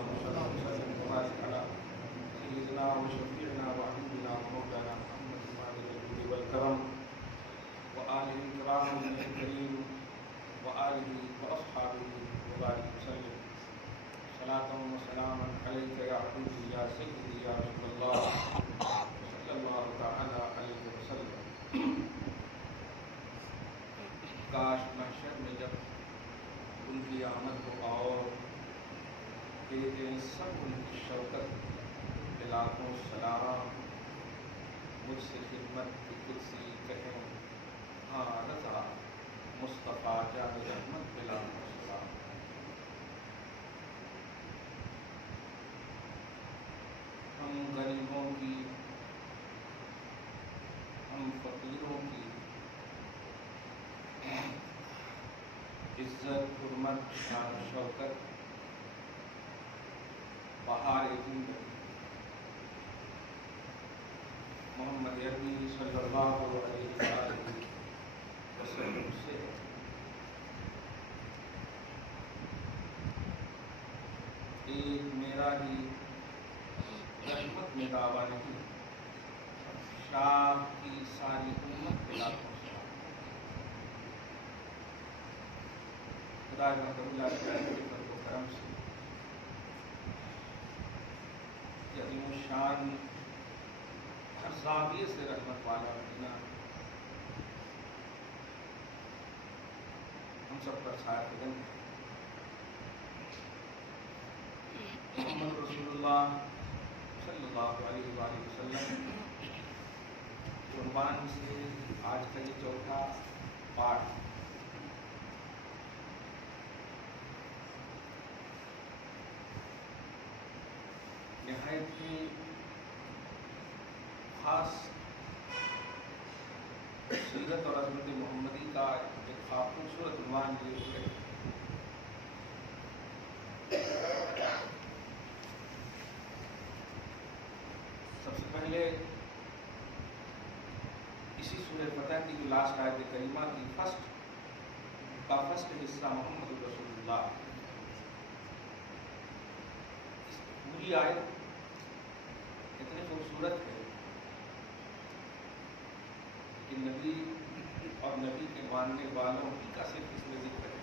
اللهم صل وسلم وبارك على سيدنا وشفيعنا وحبيبنا ومولانا محمد وعلى الجود والكرم وآله الكرام الكريم وآله وأصحابه وبارك وسلم صلاة وسلاما عليك يا حبيبي يا سيدي يا رسول الله صلى الله تعالى عليه وسلم. کاش محشر میں جب ان کی آمد ہو اور کہ سب ان کی شوکت لاکھوں سلام مجھ سے خدمت کی کرسی کہیں ہاں رضا مصطفیٰ جان رحمت بلا مسلام. ہم غریبوں کی ہم فقیروں کی عزت حرمت شان شوکت بہار زندگی محمد عربی صلی اللہ علیہ وسلم سے ایک میرا ہی رحمت میں دعویٰ نہیں، شاہ کی ساری امت کے لاکھوں سے خدا رحمت اللہ کے فضل و کرم سے عظیم الشان ہر زاویے سے رحمت والا مدینہ ہم سب پر سایہ فکن ہے. محمد رسول اللہ صلی اللہ علیہ وآلہ وسلم عنوان سے آج کا یہ چوتھا پارٹ نہایت ہی خاص سیرت اور عظمت محمدی کا ایک خوبصورت عنوان یہ ہے. سب سے پہلے اسی سورہ فتح کی جو لاسٹ آیت کریمہ کی فرسٹ حصہ محمد رسول اللہ، اس پوری آیت اتنی خوبصورت ہے کہ نبی اور نبی کے ماننے والوں ہی کا صرف اس میں ذکر ہے.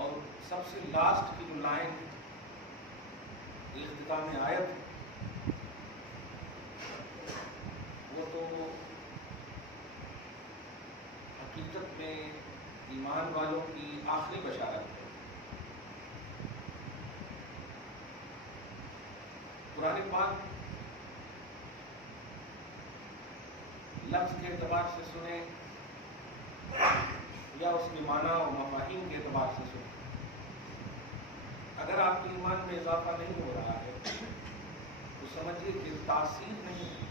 اور سب سے لاسٹ کی جو لائن اختتام آیت وہ تو حقیقت میں ایمان والوں کی آخری بشارت ہے. قرآن پاک لفظ کے اعتبار سے سنیں یا اس کے معنی و مفاہیم کے اعتبار سے سنیں، اگر آپ کے ایمان میں اضافہ نہیں ہو رہا ہے تو سمجھیے کہ تاثیر نہیں ہے،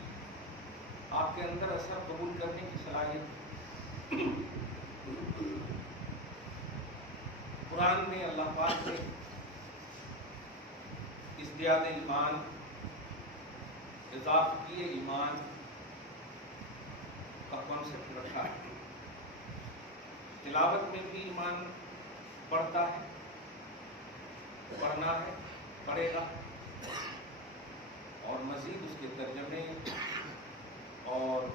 آپ کے اندر اثر قبول کرنے کی صلاحیت. قرآن میں اللہ پاک نے ازدیاد ایمان، اضافی ایمان کا کانسیپٹ رکھا ہے. تلاوت میں بھی ایمان بڑھتا ہے، پڑھنا ہے، پڑھے گا، اور مزید اس کے ترجمے اور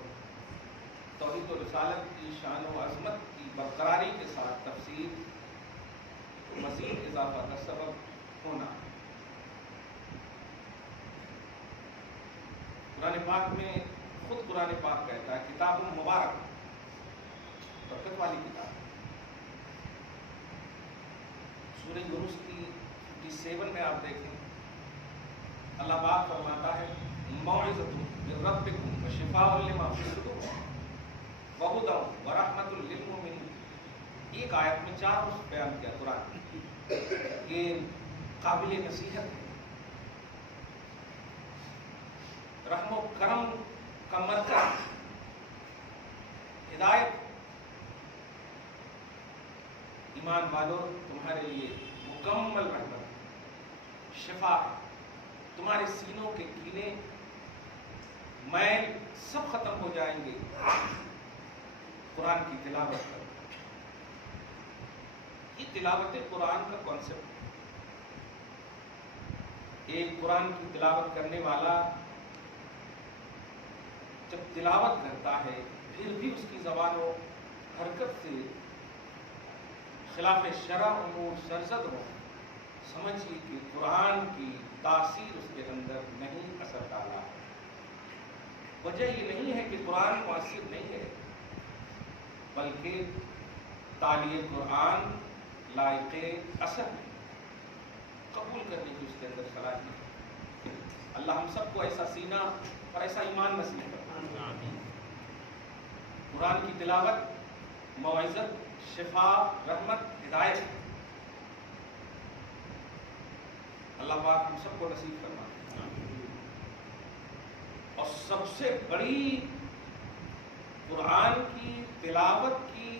توحید و رسالت کی شان و عظمت کی برقراری کے ساتھ تفسیر مزید اضافہ کا سبب ہونا. قرآن پاک میں خود قرآن پاک کہتا ہے کتاب مبارک، برکت والی کتاب. سورہ یونس کی 57 میں آپ دیکھیں اللہ پاک فرماتا ہے موعظۃ من ربکم وشفاء لما فی الصدور وہدی ورحمۃ للمؤمنین. ایک آیت میں 4 رخ بیان کیا قرآن. یہ قابل نصیحت ہے، رحم و کرم کا مرکز، ہدایت. ایمان والو تمہارے لیے مکمل رحمت، شفا ہے. تمہارے سینوں کے کینے میل سب ختم ہو جائیں گے قرآن کی تلاوت کر. یہ تلاوت قرآن کا کانسیپٹ ہے۔ ایک قرآن کی تلاوت کرنے والا جب تلاوت کرتا ہے پھر بھی اس کی زبان و حرکت سے خلاف شرع امور سرزد ہو، سمجھیے کہ قرآن کی تاثیر اس کے اندر نہیں اثر ڈالا۔ وجہ یہ نہیں ہے کہ قرآن مؤثر نہیں ہے، بلکہ تالیہ قرآن لائق اثر ہے، قبول کرنے کی اس کے اندر صلاحیت ہے۔ اللہ ہم سب کو ایسا سینہ اور ایسا ایمان نصیب کرے۔ قرآن کی تلاوت موعظت، شفا، رحمت، ہدایت ہے۔ اللہ پاک ہم سب کو نصیب فرمائے۔ اور سب سے بڑی قرآن کی تلاوت کی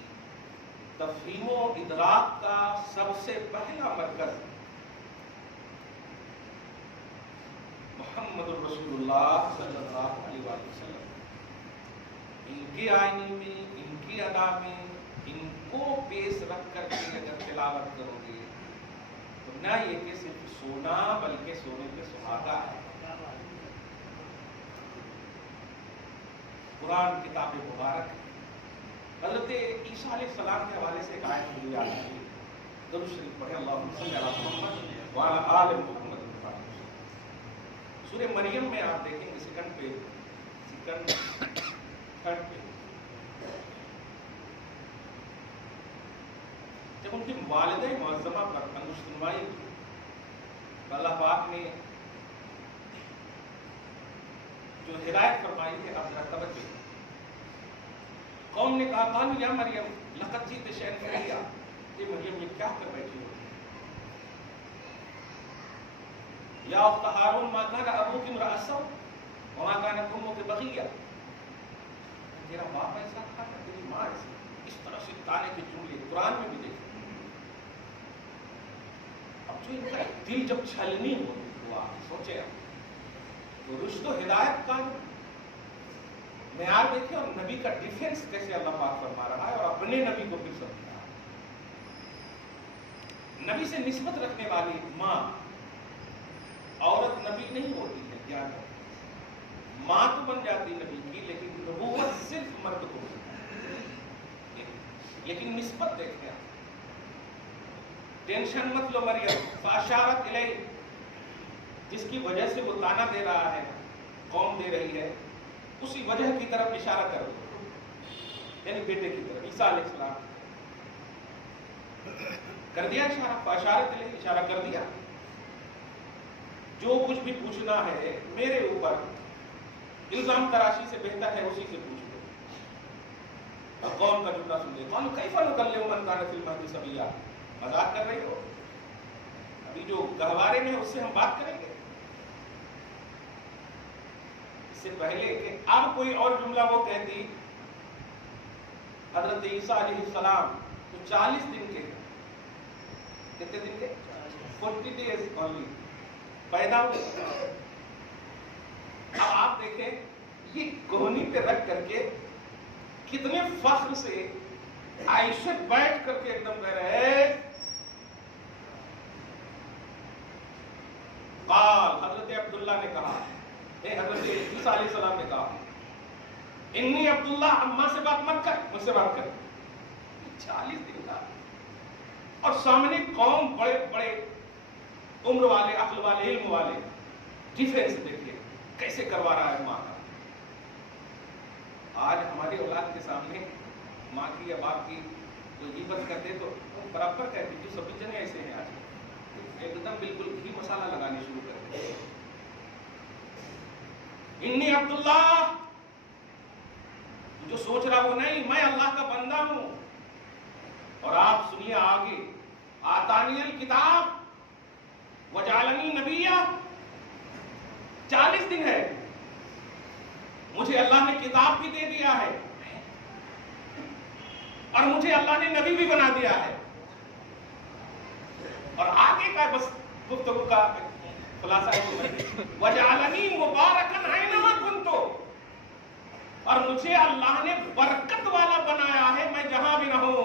تفہیم و ادراک کا سب سے پہلا مرکز محمد الرسول اللہ صلی اللہ علیہ وسلم۔ ان کے آئینے میں، ان کی ادا میں، ان کو پیش رکھ کر کے اگر تلاوت کرو گے تو نہ یہ کہ صرف سونا بلکہ سونے پہ سہاگا ہے۔ قرآن کتاب مبارک ہے۔ حضرت عیسیٰ علیہ السلام کے حوالے سے ایک آیت مجھے یاد آئی، درود شریف پڑھیں، اللہم صلی علی محمد وعلی آل محمد۔ سورہ مریم میں آپ دیکھیں گے تھرڈ پہ جب ان کی والدہ معظمہ پر انگشتنمائی کی، اللہ پاک نے جو ہدایت فرمائی ہے آپ ذرا توجہ۔ قوم نے کہا قالوا یا مریم لقد جئت شیئا فریا، یہ مریم یہ کیا کر بیٹھی ہو؟ یا اخت ہارون ما کان ابوک امرأ سوء وما کانت امک بغیہ، تیرا باپ ایسا تھا کہ تیری ماں ایسی۔ اس طرح سے تانے کے جملے قرآن میں بھی دیکھیں۔ اب جو ان کا دل جب چھلنی ہوا، سوچے آپ تو رشد و ہدایت کا معیار دیکھیں اور نبی کا ڈیفینس کیسے اللہ پاک فرما رہا ہے، اور اپنے نبی کو پھر سمجھا رہا ہے۔ نبی سے نسبت رکھنے والی ماں، عورت نبی نہیں ہوتی ہے، یاد رکھیں۔ ماں تو بن جاتی نبی کی، لیکن نبوت صرف مرد کو ہوتی ہے۔ لیکن نسبت دیکھیں آپ، ٹینشن مت لو مریم، فاشارت الیہ، جس کی وجہ سے وہ تانا دے رہا ہے، قوم دے رہی ہے، اسی وجہ کی طرف اشارہ کر دو، یعنی بیٹے کی طرف، عیسیٰ علیہ السلام کر دیا اشارہ، فاشارت الیہ، اشارہ کر دیا۔ جو کچھ بھی پوچھنا ہے میرے اوپر الزام تراشی سے بہتر ہے اسی سے پوچھ لو۔ قوم کا جملہ سن لے، قالوا کیف نکلم من کان فی المہد صبیا، مذاق کر رہی ہو؟ ابھی جو گہوارے میں اس سے ہم بات کریں گے؟ اس سے پہلے کہ اب کوئی اور جملہ وہ کہتی، حضرت عیسیٰ علیہ السلام تو 40 دن کے، کتنے دن کے؟ 40 days only پیدا ہوئے۔ اب آپ دیکھیں یہ کوہنی پہ رکھ کر کے کتنے فخر سے عائشہ بیٹھ کر کے ایک دم کہہ رہے ہیں، قال، حضرت عبداللہ نے کہا، حضرت عیسیٰ علیہ السلام نے کہا، انی عبداللہ، اماں سے بات مت کر، مجھ سے بات کر۔ 40 دن کا، اور سامنے قوم بڑے بڑے عمر والے، عقل والے، علم والے، ڈیفینس دیکھیے کیسے کروا رہا ہے ماں کا۔ آج ہماری اولاد کے سامنے ماں کی یا باپ کی کوئی غیبت کرتے تو برابر کہتے، جو سبھی جنے ایسے ہیں آج ایک دم بالکل گھی مسالہ لگانے شروع کرتے۔ انی عبداللہ، جو سوچ رہا وہ نہیں، میں اللہ کا بندہ ہوں۔ اور آپ سنیے آگے، آتانی الکتاب وجعلنی نبیہ، 40 دن ہے، مجھے اللہ نے کتاب بھی دے دیا ہے اور مجھے اللہ نے نبی بھی بنا دیا ہے۔ اور آگے کا بس گفتگو کا خلاصہ ہے، وجعلنی مبارکا اینما کنت، اور مجھے اللہ نے برکت والا بنایا ہے، میں جہاں بھی رہوں۔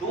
2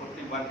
41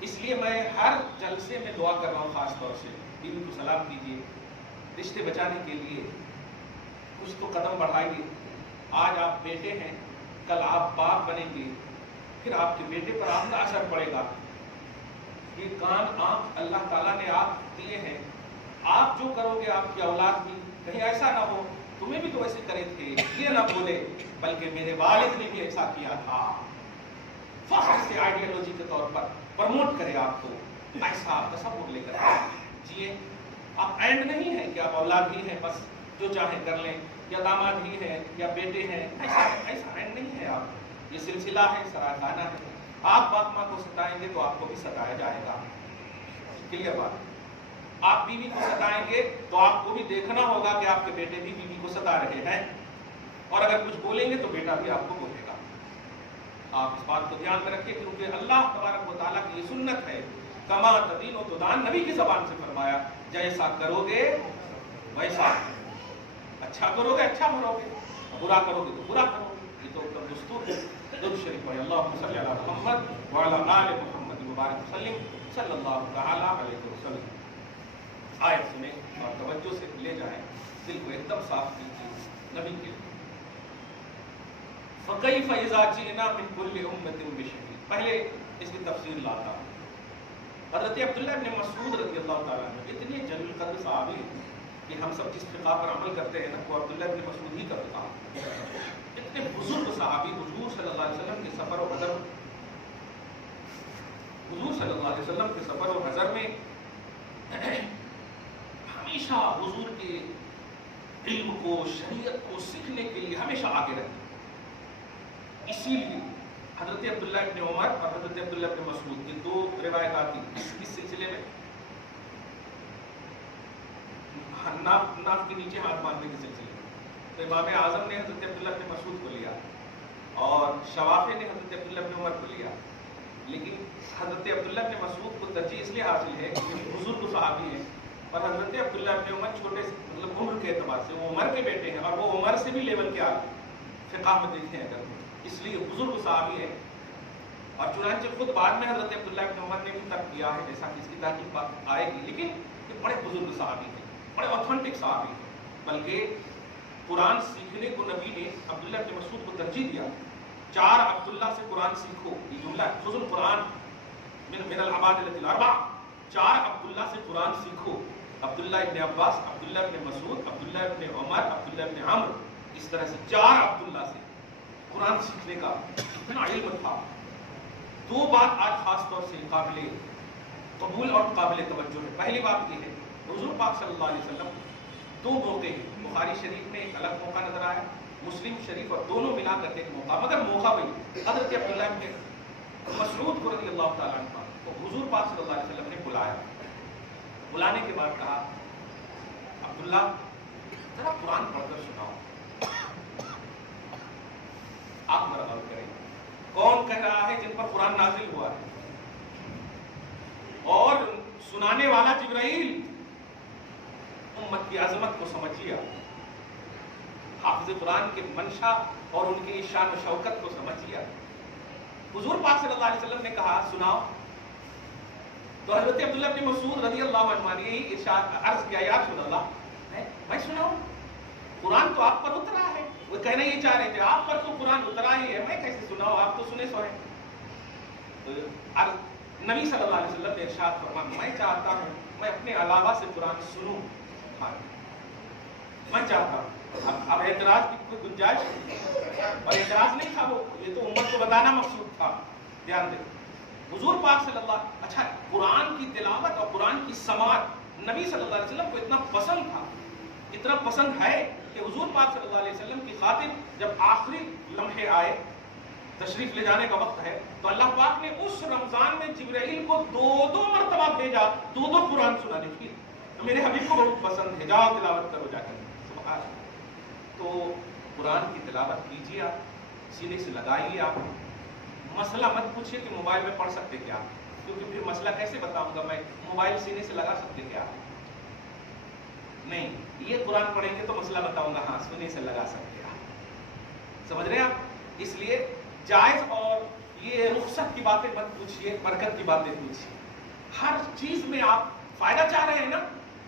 اس لیے میں ہر جلسے میں دعا کر رہا ہوں، خاص طور سے بیوی کو سلام کیجیے، رشتے بچانے کے لیے کچھ تو قدم بڑھائیے۔ آج آپ بیٹے ہیں، کل آپ باپ بنیں گے، پھر آپ کے بیٹے پر آپ کا اثر پڑے گا۔ یہ کان آنکھ اللہ تعالیٰ نے آپ دیے ہیں، آپ جو کرو گے آپ کی اولاد بھی کہیں ایسا نہ ہو تمہیں بھی تو ایسے کرے تھے، یہ نہ بولے بلکہ میرے والد نے بھی ایسا کیا تھا، فخر سے آئیڈیالوجی کے طور پر پرموٹ کرے آپ کو، ایسا تصور لے کر جیے۔ آپ اینڈ نہیں ہے کہ آپ اولاد ہی ہیں بس جو چاہیں کر لیں، یا داماد ہی ہیں یا بیٹے ہیں، ایسا اینڈ نہیں ہے آپ، یہ سلسلہ ہے، سراخانہ ہے۔ آپ باپ ماں کو ستائیں گے تو آپ کو بھی ستایا جائے گا، کلیئر بات۔ آپ بیوی کو ستائیں گے تو آپ کو بھی دیکھنا ہوگا کہ آپ کے بیٹے بھی بیوی کو ستا رہے ہیں، اور اگر کچھ بولیں گے تو بیٹا بھی آپ کو بولے گا۔ آپ اس بات کو دھیان میں رکھیے کیونکہ اللہ تبارک و تعالیٰ کی یہ سنت ہے، کما تدین و تدان، نبی کی زبان سے فرمایا جیسا کرو گے ویسا، اچھا کرو گے اچھا بھرو گے، برا کرو گے تو برا کرو گے، یہ تو دستور ہے۔ درود شریف پڑھیں، اللہم صلی علی محمد وعلی آل محمد مبارک وسلم صلی اللہ تعالی علیہ وسلم۔ آیت سنیں اور توجہ سے لے جائیں، دل کو ایک دم صاف کیجیے نبی کے لیے۔ فَكَيْفَ إِذَا جِئْنَا مِنْ كُلِّ أُمَّةٍ بِشَهِيدٍ، پہلے اس کی تفسیر لاتا ہوں۔ حضرت عبداللہ ابن مسعود رضی اللہ تعالیٰ عنہ اتنے جلیل قدر صحابی ہیں کہ ہم سب جس فقہ پر عمل کرتے ہیں نا وہ عبداللہ ابن مسعود ہی کا فقہ، اتنے بزرگ صحابی، حضور صلی اللہ علیہ وسلم کے سفر و حضر، حضور صلی اللہ علیہ وسلم کے سفر و حضر میں ہمیشہ حضور کے علم کو، شریعت کو سیکھنے کے لیے ہمیشہ آگے رہتے۔ اسی لیے حضرت عبداللہ ابن عمر اور حضرت عبداللہ ابن مسعود یہ دو روایت آتی اس سلسلے میں، ناف کے نیچے ہاتھ باندھنے کے سلسلے میں، تو امام اعظم نے حضرت عبداللہ ابن مسعود کو لیا اور شوافی نے حضرت عبداللہ ابن عمر کو لیا، لیکن حضرت عبداللہ ابن مسعود کو ترجیح اس لیے حاصل ہے کہ بزرگ صحابی ہیں، اور حضرت عبداللہ ابن عمر چھوٹے مطلب عمر کے اعتبار سے وہ عمر کے بیٹے ہیں اور وہ عمر سے بھی لیول کے آگے فقہ میں دیکھیں اگر، اس لیے بزرگ صحابی ہیں۔ اور چنانچہ خود بعد میں حضرت عبداللہ ابن عمر نے بھی ترک کیا ہے، جیسا کہ اس کی تحقیق آئے گی، لیکن یہ بڑے بزرگ صحابی ہیں، بڑے اوتھینٹک صحابی ہیں، بلکہ قرآن سیکھنے کو نبی نے عبداللہ ابن مسعود کو ترجیح دیا، 4 عبداللہ سے قرآن سیکھو، یہ جملہ ہے، خذوا القرآن من العبادلۃ الاربع، 4 عبداللہ سے قرآن سیکھو، عبداللہ ابن عباس، عبداللہ ابن مسعود، عبداللہ ابن عمر، عبداللہ ابن عمرو، اس طرح سے 4 عبداللہ سے قرآن سیکھنے کا اتنا علم تھا۔ 2 بات آج خاص طور سے قابل قبول اور قابل توجہ ہے۔ پہلی بات یہ ہے، حضور پاک صلی اللہ علیہ وسلم 2 موقع ہیں، بخاری شریف میں ایک الگ موقع نظر آیا، مسلم شریف، اور دونوں ملا کر ایک موقع، مگر موقع وہی، حضرت عبداللہ ابن مسعود کو رضی اللہ تعالیٰ عنہ کو حضور پاک صلی اللہ علیہ وسلم نے بلایا، بلانے کے بعد کہا عبداللہ ذرا قرآن پڑھ کر سناؤ، آپ ذرا غور کریں کون کہہ رہا ہے جن پر قرآن نازل ہوا ہے، اور سنانے والا جبرائیل۔ امت کی عظمت کو سمجھیے، حافظ قرآن کے منشا اور ان کی شان و شوکت کو سمجھیے۔ حضور پاک صلی اللہ علیہ وسلم نے کہا سناؤ، تو حضرت عبداللہ ابن مسعود رضی اللہ عنہ نے ارشاد عرض کیا، یا رسول اللہ میں سناؤں، قرآن تو آپ پر اترا ہے۔ وہ کہنا یہ چاہ رہے تھے آپ پر تو قرآن اترا ہی ہے، میں کیسے سناؤں، آپ تو سنے سوئے۔ تو نبی صلی اللہ علیہ وسلم نے ارشاد فرمایا، میں چاہتا ہوں میں اپنے علاوہ سے قرآن سنوں، میں چاہتا ہوں۔ اب اعتراض کی کوئی گنجائش، اور اعتراض نہیں تھا، وہ یہ تو امت کو بتانا مقصود تھا۔ دھیان دیں، حضور پاک صلی اللہ، اچھا قرآن کی تلاوت اور قرآن کی سماعت نبی صلی اللہ علیہ وسلم کو اتنا پسند تھا، اتنا پسند ہے کہ حضور پاک صلی اللہ علیہ وسلم کی خاطر جب آخری لمحے آئے، تشریف لے جانے کا وقت ہے، تو اللہ پاک نے اس رمضان میں جبرائیل کو 2 مرتبہ بھیجا، 2 قرآن سنانے کی۔ تو میرے حبیب کو بہت پسند ہے، جاؤ تلاوت کرو جا کر۔ تو قرآن کی تلاوت کیجیے، آپ سینے سے لگائیے، آپ مسئلہ مت پوچھیے کہ موبائل میں پڑھ سکتے کیا، کیونکہ پھر مسئلہ کیسے بتاؤں گا میں، موبائل سینے سے لگا سکتے کیا، نہیں، یہ قرآن پڑھیں گے تو مسئلہ بتاؤں گا، ہاں سینے سے لگا سکتے آپ، سمجھ رہے ہیں آپ۔ اس لیے جائز اور یہ رخصت کی باتیں مت پوچھیے، برکت کی باتیں پوچھیے. ہر چیز میں آپ فائدہ چاہ رہے ہیں نا،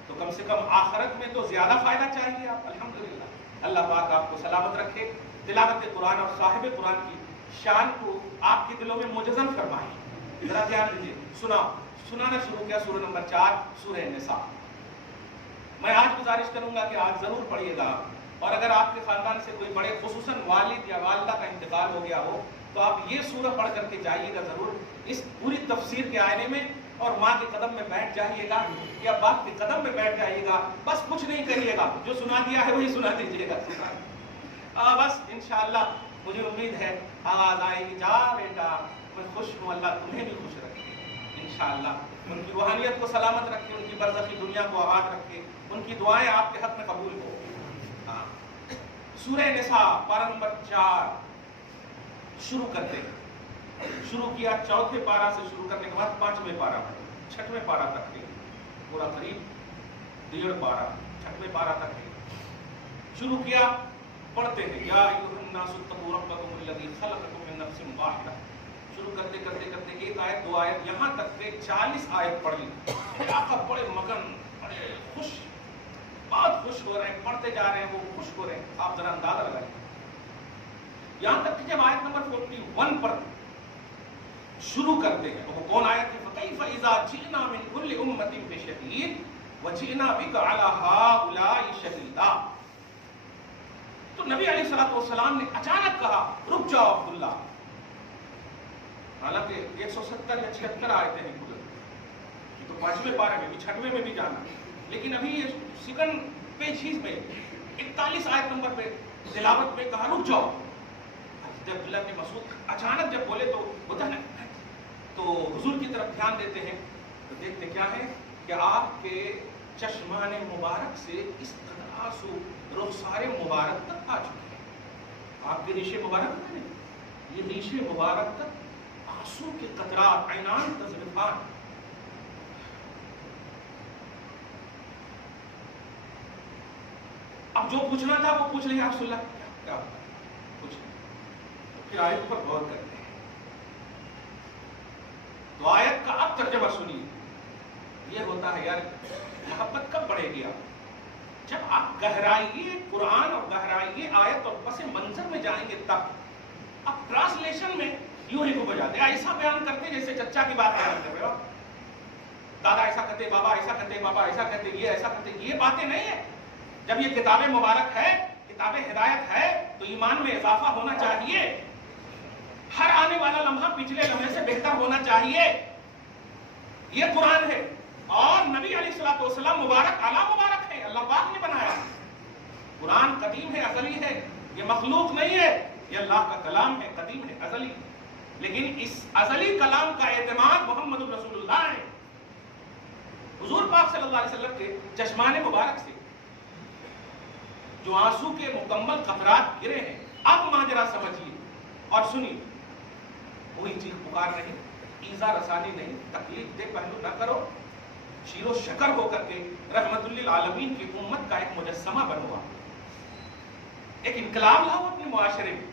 تو کم سے کم آخرت میں تو زیادہ فائدہ چاہیے آپ. الحمدللہ اللہ پاک آپ کو سلامت رکھے، تلاوت قرآن اور صاحب قرآن کی شان کو آپ کے دلوں میں مجزم فرمائے. ذرا دھیان دیجیے، سنانا شروع کیا سورہ نمبر 4 سورہ نساء. میں آج گزارش کروں گا کہ آج ضرور پڑھیے گا، اور اگر آپ کے خاندان سے کوئی بڑے خصوصاً والد یا والدہ کا انتقال ہو گیا ہو تو آپ یہ سورہ پڑھ کر کے جائیے گا ضرور اس پوری تفسیر کے آئینے میں، اور ماں کے قدم میں بیٹھ جائیے گا یا باپ کے قدم میں بیٹھ جائیے گا. بس کچھ نہیں کریے گا، جو سنا دیا ہے وہی سنا دیجیے گا. بس انشاءاللہ مجھے امید ہے آواز آئے گی، جا بیٹا میں خوش ہوں، اللہ تمہیں بھی خوش رکھے انشاءاللہ. ان کی روحانیت کو سلامت رکھے، ان کی برزخی دنیا کو آباد رکھے، ان کی دعائیں آپ کے حق میں قبول ہو. سورہ نساء پارہ نمبر 4 شروع کرتے ہیں. شروع کیا چوتھے پارہ سے، شروع کرنے کے بعد 5ویں پارہ میں 6ویں پارہ تک کے پورا قریب 1.5 پارہ 6ویں پارہ تک کے شروع کیا. پڑھتے ہیں یا ایھا الناس اتقوا ربکم الذی خلقکم من نفس واحدہ. شروع کرتے کرتے کرتے ایک آیت 2 آیت یہاں تک کہ 40 آیت پڑھ لی. آقا بڑے مگن، بڑے خوش، بہت خوش ہو رہے ہیں، پڑھتے جا رہے ہیں، وہ خوش ہو رہے ہیں. آپ ذرا اندازہ لگائیں. یہاں تک کہ جب آیت نمبر 41 پر شروع کرتے ہیں، وہ کون آیت ہے؟ فَكَيْفَ إِذَا جِئْنَا مِنْ كُلِّ أُمَّةٍ بِشَهِيدٍ وَجِئْنَا بِكَ عَلَى هَؤُلَاءِ شَهِيدًا. تو نبی علیہ الصلوۃ والسلام نے اچانک کہا رک جاؤ عبداللہ. حالانکہ 170 یا 76 آیتیں ہیں کل، یہ تو 5ویں پارے میں بھی 6ویں میں بھی جانا، لیکن ابھی یہ سیکنڈ پیج میں 41 آیت نمبر پہ تلاوت میں کہا رک جاؤ. جب عبداللہ بن مسعود اچانک جب بولے تو ہوتا ہے تو حضور کی طرف دھیان دیتے ہیں تو دیکھتے کیا ہے کہ آپ کے چشمان مبارک سے اس قدر آنسو رخسار مبارک تک آ چکے ہیں. آپ کے ریشے مبارک تھے، یہ ریشے مبارک تک آنسو کے قطرات، عینان تذرفان. اب جو پوچھنا تھا وہ پوچھ لیں آپ صلی اللہ کیا کچھ پھر آیت پر غور کرتے ہیں. تو آیت کا اب ترجمہ سنیے. یہ ہوتا ہے یار محبت کب بڑھے گی آپ جب آپ گہرائیے قرآن اور گہرائیے آیت اور پس منظر میں جائیں گے تب. اب ٹرانسلیشن میں یوں ہی کو بجاتے ایسا بیان کرتے جیسے چچا کی بات بیان کر رہے ہو. دادا ایسا کہتے، بابا ایسا کہتے، بابا ایسا کہتے، یہ ایسا کہتے. یہ باتیں نہیں ہے. جب یہ کتاب مبارک ہے، کتاب ہدایت ہے، تو ایمان میں اضافہ ہونا چاہیے. ہر آنے والا لمحہ پچھلے لمحے سے بہتر ہونا چاہیے. یہ قرآن ہے اور نبی علیہ الصلوۃ والسلام مبارک اعلیٰ مبارک ہے، اللہ پاک نے بنایا. قرآن قدیم ہے، ازلی ہے، یہ مخلوق نہیں ہے، یہ اللہ کا کلام ہے، قدیم ہے، ازلی. لیکن اس ازلی کلام کا اعتماد محمد رسول اللہ ہے. حضور پاک صلی اللہ علیہ وسلم کے چشمان مبارک سے جو آنسو کے مکمل قطرات گرے ہیں. اب ماجرا سمجھیے اور سنیے. کوئی چیز پکار نہیں، ایذا رسانی نہیں، تکلیف دے پہلو نہ کرو. شیر و شکر ہو کر کے رحمت للعالمین کی امت کا ایک مجسمہ بنوا، ایک انقلاب لاؤ اپنے معاشرے میں،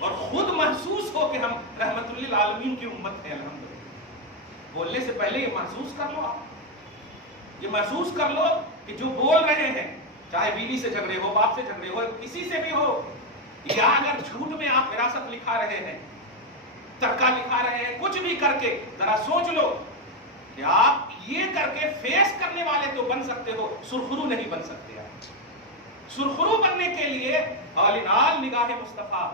اور خود محسوس ہو کہ ہم رحمت للعالمین کی امت ہیں. الحمدللہ بولنے سے پہلے یہ محسوس کر لو. آپ یہ محسوس کر لو کہ جو بول رہے ہیں، چاہے بیوی سے جھگڑے ہو، باپ سے جھگڑے ہو، کسی سے بھی ہو، یا اگر جھوٹ میں آپ وراثت لکھا رہے ہیں، ترکہ لکھا رہے ہیں، کچھ بھی کر کے ذرا سوچ لو کہ آپ یہ کر کے فیس کرنے والے تو بن سکتے ہو، سرخرو نہیں بن سکتے. آپ سرخرو بننے کے لیے آلینال نگاہ مصطفیٰ،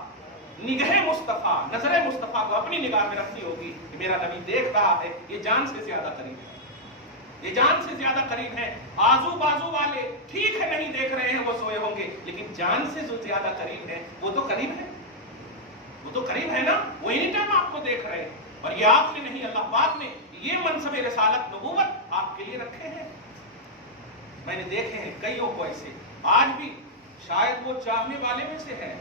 نگہ مصطفیٰ، نظر مصطفیٰ کو اپنی نگاہ میں رکھنی ہوگی کہ میرا نبی دیکھ رہا ہے. یہ جان سے زیادہ قریب ہے، یہ جان سے زیادہ قریب ہے. آزو بازو والے ٹھیک ہے نہیں دیکھ رہے ہیں، وہ سوئے ہوں گے، لیکن جان سے جو زیادہ قریب ہے وہ تو قریب ہے، وہ تو قریب ہے نا. وہ اینی ٹائم آپ کو دیکھ رہے ہیں. اور یہ آپ نے نہیں، اللہ پاک نے یہ منصب رسالت نبوت آپ کے لیے رکھے ہیں. میں نے دیکھے ہیں کئیوں کو ایسے، آج بھی شاید وہ چاہنے والے میں سے ہیں،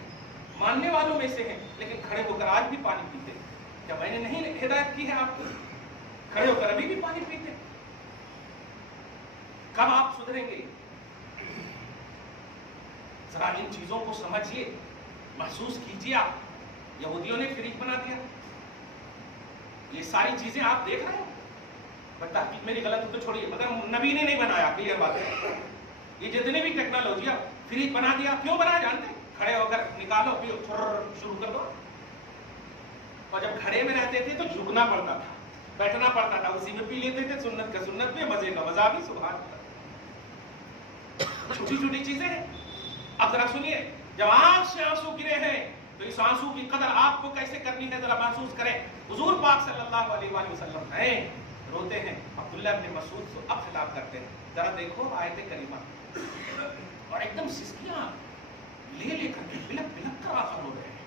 ماننے والوں میں سے ہیں، لیکن کھڑے ہو کر آج بھی پانی پیتے. کیا میں نے نہیں ہدایت کی ہے آپ کو؟ کھڑے ہو کر ابھی بھی پانی پیتے. کب آپ سدھریں گے؟ ذرا ان چیزوں کو سمجھیے، محسوس کیجیے. آپ یہودیوں نے فریق بنا دیا، یہ ساری چیزیں آپ دیکھ رہے ہیں. تحقیق میری غلط ہو تو چھوڑیے، مگر نبی نے نہیں بنایا، کلیئر بات ہے. یہ جتنے بھی ٹیکنالوجی فریج بنا دیا، کیوں بنا جانتے ہیں؟ کھڑے ہو کر نکالو پیو شروع کر دو. اور جب کھڑے میں رہتے تھے تو جھکنا پڑتا تھا، بیٹھنا پڑتا تھا، اسی میں پی لیتے تھے. سنت کا سنت بھی، مزے کا مزہ بھی. سبحان اللہ. چھوٹی چھوٹی چیزیں ہیں. اب ذرا سنیے، جب آنکھ سے آنسو گرے ہیں تو اس آنسو کی قدر آپ کو کیسے کرنی ہے ذرا محسوس کریں. حضور پاک صلی اللہ علیہ وآلہ وسلم ہیں، روتے ہیں. عبداللہ ابن مسعود سے اب خطاب کرتے ہیں. ذرا دیکھو آیت کریمہ، اور ایک دم سسکیاں لے کر کے بلک بلک کر آخر ہو رہے ہیں.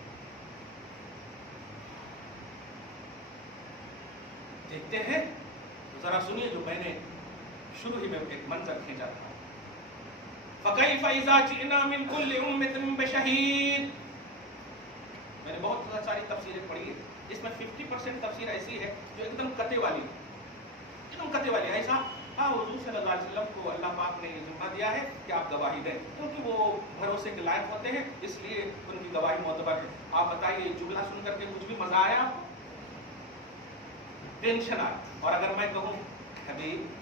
دیکھتے ہیں تو ذرا سنیے جو میں نے شروع ہی میں ایک منظر کھینچا تھا. فَكَيْفَ إِذَا جِئْنَا مِنْ كُلِّ أُمَّةٍ بِشَهِيدٍ. میں نے بہت ساری تفسیریں پڑھی ہیں، اس میں 50% تفسیر ایسی ہے جو ایک دم قطع والی ہے، ایک دم قطع والی. ایسا حضور صلی اللہ علیہ وسلم کو اللہ پاک نے یہ ذمہ دیا ہے کہ آپ گواہی دیں، کیونکہ وہ بھروسے کے لائق ہوتے ہیں، اس لیے ان کی گواہی معتبر ہے. آپ بتائیے یہ جملہ سن کر کے کچھ بھی مزہ آیا آپ کو؟ ٹینشن آیا. اور اگر میں کہوں حبیب،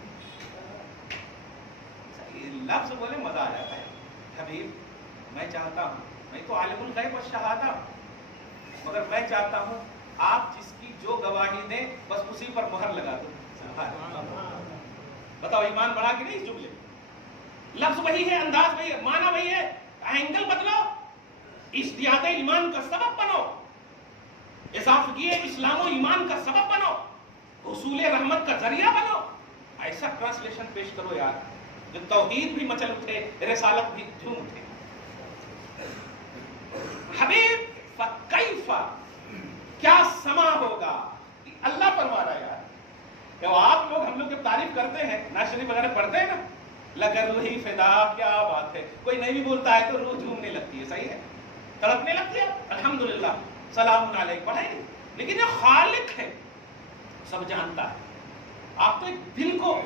لفظ بولے مزہ آ جاتا ہے. حبیب میں چاہتا ہوں، میں تو عالم الغیب والشہادہ، مگر میں چاہتا ہوں آپ جس کی جو گواہی دیں بس اسی پر مہر لگا دو. بتاؤ ایمان بڑھا کہ نہیں اس جملے؟ لفظ وہی ہے، انداز وہی ہے، معنی وہی ہے، اینگل بدلو، ازدیاد ایمان کا سبب بنو، اضافگی اسلام و ایمان کا سبب بنو، حصول رحمت کا ذریعہ بنو. ایسا ٹرانسلیشن پیش کرو یار جو توحید بھی مچل اٹھے، رسالت بھی جھوم اٹھے. حبیب فکیف، کیا سما ہوگا. اللہ فرما رہا ہے یار کہ آپ لوگ، ہم لوگ جب تعریف کرتے ہیں، نعت شریف وغیرہ پڑھتے ہیں نا، لگر روحی فدا، کیا بات ہے. کوئی نہیں بھی بولتا ہے تو روح جھومنے لگتی ہے. صحیح ہے، تڑپنے لگتی ہے. الحمدللہ، سلام علیک پڑھیں گے. لیکن جو خالق ہے سب جانتا ہے. آپ تو ایک دل کو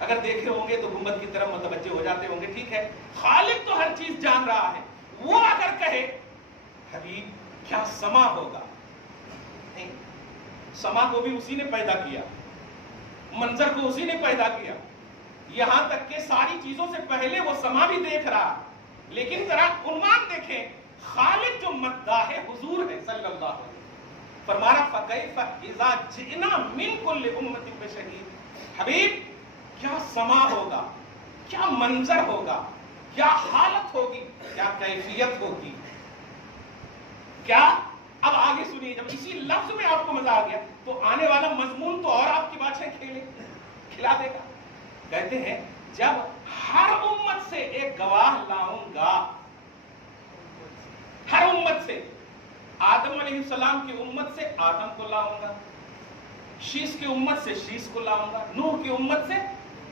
اگر دیکھے ہوں گے تو گنبد کی طرف متوجہ ہو جاتے ہوں گے. ٹھیک ہے، خالق تو ہر چیز جان رہا ہے. وہ اگر کہے حبیب کیا سما ہوگا، نہیں، سما کو بھی اسی نے پیدا کیا، منظر کو اسی نے پیدا کیا، یہاں تک کہ ساری چیزوں سے پہلے وہ سما بھی دیکھ رہا. لیکن ذرا عنوان دیکھیں، خالق جو مداح حضور ہے صلی اللہ علیہ وسلم، فرما رہا فَكَيْفَ إِذَا جِئْنَا مِنْ كُلِّ أُمَّةٍ بِشَهِيدٍ. حبیب کیا سما ہوگا، کیا منظر ہوگا، کیا حالت ہوگی، کیا کیفیت ہوگی. کیا اب آگے سنیے، جب اسی لفظ میں آپ کو مزہ آ گیا تو آنے والا مضمون تو اور آپ کی باتیں کھلا دے گا. کہتے ہیں جب ہر امت سے ایک گواہ لاؤں گا، ہر امت سے، آدم علیہ السلام کی امت سے آدم کو لاؤں گا، شیس کی امت سے شیس کو لاؤں گا، نوح کی امت سے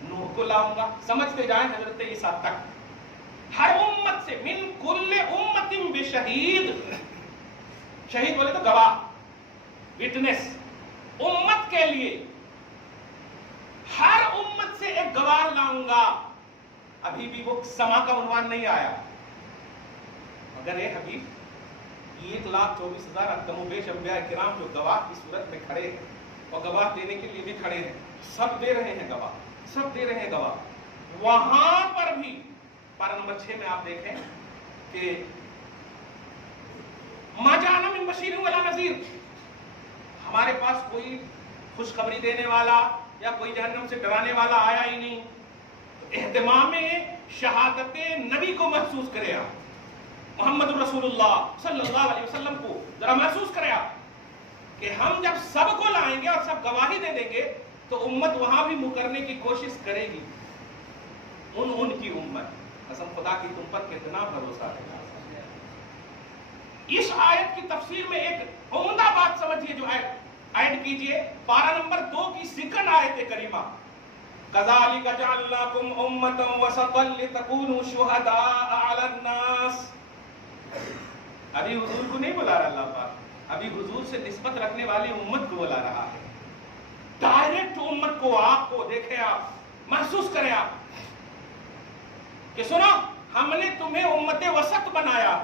نوح کو لاؤں گا. سمجھتے جائیں حضرت عیسیٰ تک. ہر امت سے، من کل امت بشہید، شہید بولے تو گواہ، وٹنس. امت کے لیے ہر امت سے ایک گواہ لاؤں گا. ابھی بھی وہ سما کا عنوان نہیں آیا، مگر اے حبیب 1,24,000 کم و بیش انبیاء کرام جو گواہ کی صورت میں کھڑے ہیں اور گواہ دینے کے لیے بھی کھڑے ہیں، سب دے رہے ہیں گواہ، سب دے رہے ہیں گواہ. وہاں پر بھی پارہ نمبر 6 میں آپ دیکھیں کہ ما جاءنا من بشیر ولا نذیر، ہمارے پاس کوئی خوشخبری دینے والا یا کوئی جہنم سے ڈرانے والا آیا ہی نہیں. اہتمام شہادت نبی کو محسوس کرے آپ، محمد رسول اللہ صلی اللہ علیہ وسلم کو ذرا محسوس کرے آپ کہ ہم جب سب کو لائیں گے اور سب گواہی دے دیں گے تو امت وہاں بھی مکرنے کی کوشش کرے گی. ان کی امت، قسم خدا کی تم پر کتنا بھروسہ ہے. اس آیت کی تفسیر میں ایک عمدہ بات سمجھیے جو ایڈ کیجئے. پارہ نمبر 2 کی سیکنڈ آیت کریمہ، كَذَلِكَ جَعَلْنَاكُمْ أُمَّةً وَسَطًا لِتَكُونُوا شُهَدَاءَ عَلَى النَّاسِ. ابھی حضور کو نہیں بلا رہا اللہ پاک، ابھی حضور سے نسبت رکھنے والی امت کو بلا رہا ہے. ڈائریکٹ امت کو، آپ کو دیکھیں، آپ محسوس کریں آپ کہ سنو ہم نے تمہیں امت وسط بنایا.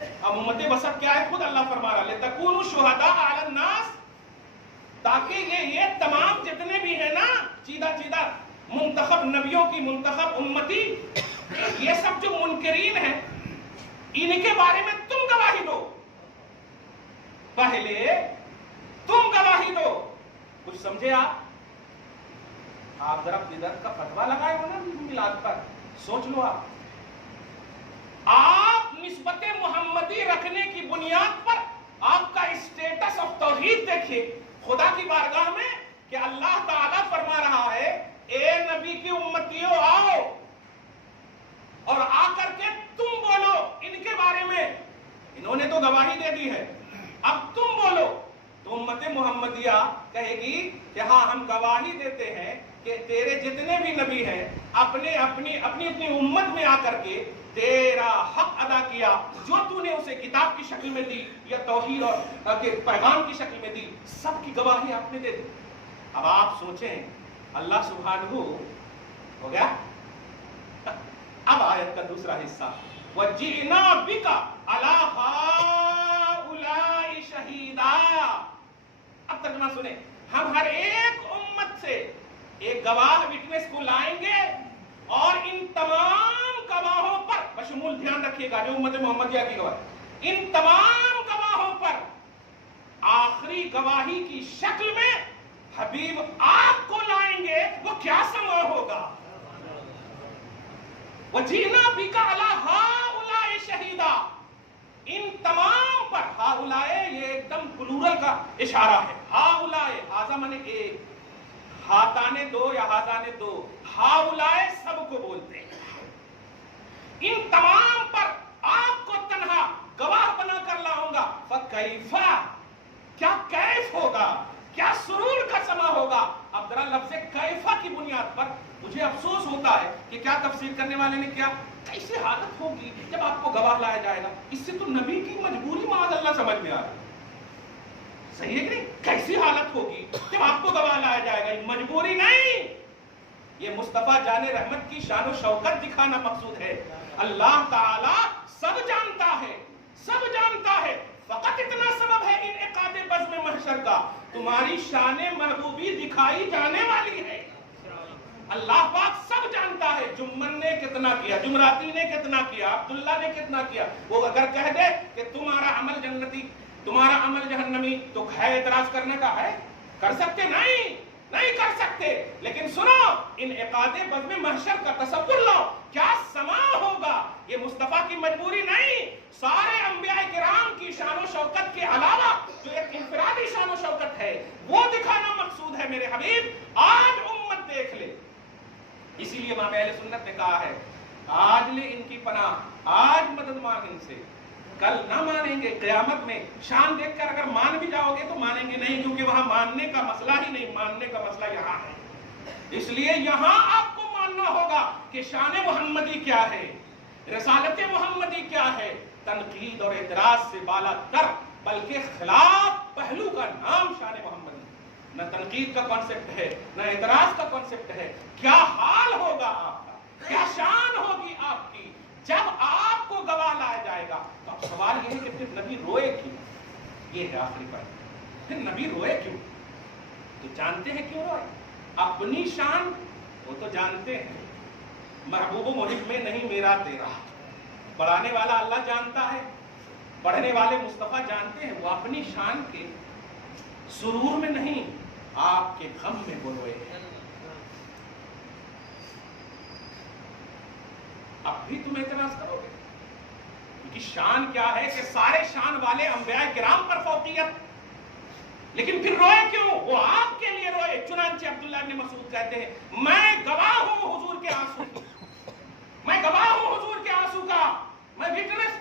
اب امت وسط کیا ہے خود اللہ فرما رہا ہے، لِتَكُونُوا شُهَدَاءَ عَلَى النَّاسِ. تاکہ یہ تمام جتنے بھی ہیں نا چیدہ چیدہ منتخب نبیوں کی منتخب امتی، یہ سب جو منکرین ہیں ان کے بارے میں تم گواہی دو، پہلے تم گواہی دو۔ کچھ سمجھے آپ ذرا بدعت کا فتویٰ لگائے ہو نا میلاد پر، سوچ لو آپ نسبت محمدی رکھنے کی بنیاد پر آپ کا اسٹیٹس آف توحید دیکھیے خدا کی بارگاہ میں کہ اللہ تعالیٰ فرما رہا ہے اے نبی کی امتیوں آؤ، اور آ کر کے تم بولو ان کے بارے میں، انہوں نے تو گواہی دے دی ہے، اب تم بولو۔ تو امت محمدیہ کہے گی کہ ہاں ہم گواہی دیتے ہیں کہ تیرے جتنے بھی نبی ہیں اپنی اپنی امت میں آ کر کے تیرا حق ادا کیا، جو تو نے اسے کتاب کی شکل میں دی یا توحید اور پیغام کی شکل میں دی، سب کی گواہی آپ نے دے دی۔ اب آپ سوچیں اللہ سبحانہ ہو گیا۔ اب آیت کا دوسرا حصہ وَجِئْنَا بِكَ عَلَىٰ هَٰؤُلَاءِ شَهِيدًا۔ اب ترجمہ سنیں، ہم ہر ایک امت سے ایک گواہ وٹنس کو لائیں گے، اور ان تمام گواہوں پر بشمول دھیان رکھیے گا جو امت محمدیہ کی گواہ، ان تمام گواہوں پر آخری گواہی کی شکل میں حبیب آپ کو لائیں گے۔ وہ کیا سما ہوگا؟ وَجِئْنَا بِكَ عَلَىٰ هَٰؤُلَاءِ شَهِيدًا۔ ان تمام پر ہاؤلائے یہ ایک دم پلورل کا اشارہ ہے، ہاؤلائے، ہاذا مانے ایک، ہاتانے دو یا ہاتانے دو، ہاؤلائے سب کو بولتے ہیں۔ ان تمام پر آپ کو تنہا گواہ بنا کر لاؤں گا، فَكَيْفَ، کیا کیف ہوگا، کیا سرور کا سما ہوگا۔ اب ذرا لفظ کیفہ کی بنیاد پر مجھے افسوس ہوتا ہے کہ کیا تفسیر کرنے والے نے کیا، کیسی حالت ہوگی جب آپ کو گواہ لایا جائے گا۔ اس سے تو نبی کی مجبوری معاذ اللہ سمجھ میں آ رہی ہے، صحیح ہے کہ نہیں؟ کیسی حالت ہوگی جب آپ کو گواہ لایا جائے گا، مجبوری نہیں، یہ مصطفیٰ جان رحمت کی شان و شوکت دکھانا مقصود ہے۔ اللہ تعالیٰ سب جانتا ہے، سب جانتا ہے، فقط اتنا سبب ہے انعقاد بزم محشر کا، تمہاری شان محبوبی دکھائی جانے والی ہے۔ اللہ پاک سب جانتا ہے جمن نے کتنا کیا، جمراتی نے کتنا کیا، عبداللہ نے کتنا کیا۔ وہ اگر کہہ دے کہ تمہارا عمل جنتی، تمہارا عمل جہنمی، تو ہے اعتراض کرنے کا ہے؟ کر سکتے؟ نہیں کر سکتے۔ لیکن سنو، انعقاد بزم محشر کا تصور لو، کیا سما ہوگا۔ یہ مصطفیٰ کی مجبوری نہیں، سارے انبیاء کرام کی شان و شوکت کے علاوہ جو ایک انفرادی شان و شوکت ہے وہ دکھانا مقصود ہے۔ میرے حبیب آج امت دیکھ لے، اسی لیے امام اہل سنت نے کہا ہے آج لے ان کی پناہ، آج مدد مانگ ان سے، کل نہ مانیں گے۔ قیامت میں شان دیکھ کر اگر مان بھی جاؤ گے تو مانیں گے نہیں، کیونکہ وہاں ماننے کا مسئلہ ہی نہیں، ماننے کا مسئلہ یہاں ہے۔ اس لیے یہاں آپ کو ماننا ہوگا کہ شان محمدی کیا ہے، رسالت محمدی کیا ہے۔ تنقید اور اعتراض سے بالا تر بلکہ خلاف پہلو کا نام شان محمدی، نہ تنقید کا کانسیپٹ ہے، نہ اعتراض کا کانسیپٹ ہے۔ کیا حال ہوگا آپ کا، کیا شان ہوگی آپ کی جب آپ کو گواہ لایا جائے گا۔ تو اب سوال یہ ہے کہ پھر نبی روئے کیوں؟ یہ ہے آخری پر، پھر نبی روئے کیوں؟ تو جانتے ہیں کیوں روئے؟ اپنی شان وہ تو جانتے ہیں، محبوب و محب میں نہیں میرا تیرا، بڑھانے والا اللہ جانتا ہے، بڑھنے والے مصطفیٰ جانتے ہیں۔ وہ اپنی شان کے سرور میں نہیں، آپ کے غم میں وہ روئے ہیں۔ اب بھی تم اعتراض کرو گے، کیونکہ شان کیا ہے کہ سارے شان والے انبیاء کرام پر فوقیت، لیکن پھر روئے کیوں؟ وہ آپ کے لیے روئے۔ چنانچہ عبداللہ بن مسعود کہتے ہیں میں گواہ ہوں حضور کے آنسو کی، میں گواہ ہوں حضور کے آنسو کا، میں وٹنس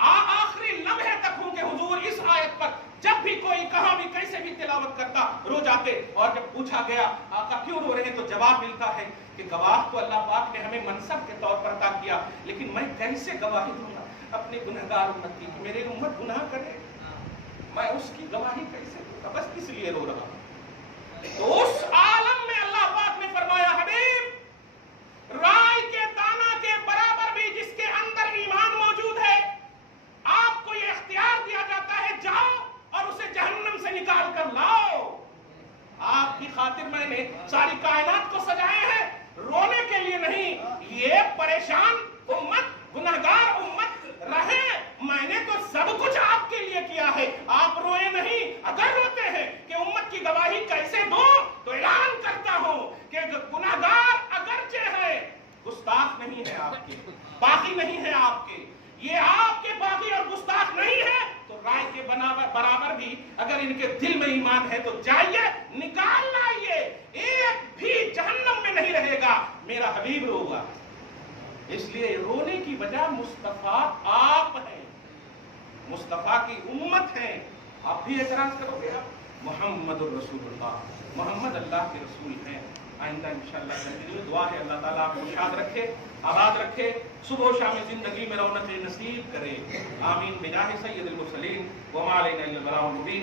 آخری لمحے تک ہوں کہ حضور اس آیت پر جب بھی کوئی کہاں بھی کیسے بھی تلاوت کرتا رو جاتے۔ اور جب پوچھا گیا آقا کیوں رو رہے ہیں تو جواب ملتا ہے کہ گواہ تو اللہ پاک نے ہمیں منصب کے طور پر عطا کیا، لیکن میں کیسے گواہی دوں گا اپنے گنہگار امت کی، کہ میری امت گناہ کرے، میں اس کی گواہی کیسے دوں گا؟ بس اس لیے رو رہا ہوں۔ تو اس عالم میں اللہ پاک نے فرمایا حبیب رائے کے دانہ کے برابر بھی جس کے اندر ایمان موجود ہے، آپ کو یہ اختیار دیا جاتا ہے جاؤ اور اسے جہنم سے نکال کر لاؤ۔ پریشان امت، گناہگار امت رہے، میں نے تو سب کچھ آپ کے لیے کیا ہے، آپ روئے نہیں۔ اگر روتے ہیں کہ امت کی گواہی کیسے دوں، تو اعلان کرتا ہوں کہ گناہگار اگرچہ ہے، گستاخ نہیں ہے آپ کے، باغی نہیں ہے آپ کے، یہ آپ کے باغی اور گستاخ نہیں ہے تو رائے کے برابر بھی اگر ان کے دل میں ایمان ہے تو جائیے نکال لائیے، ایک بھی جہنم میں نہیں رہے گا، میرا حبیب روگا۔ اس لیے رونے کی وجہ مصطفیٰ آپ ہیں، مصطفیٰ کی امت ہیں۔ آپ بھی اعتراض کرو گے محمد الرسول اللہ، محمد اللہ کے رسول ہیں۔ آئندہ انشاءاللہ کنٹینیو دعا ہے اللہ تعالیٰ آپ کو شاد رکھے، آباد رکھے، صبح و شام زندگی میں رونق نصیب کرے، آمین بجاہ سید المرسلین وما علینا الا البلاغ المبین۔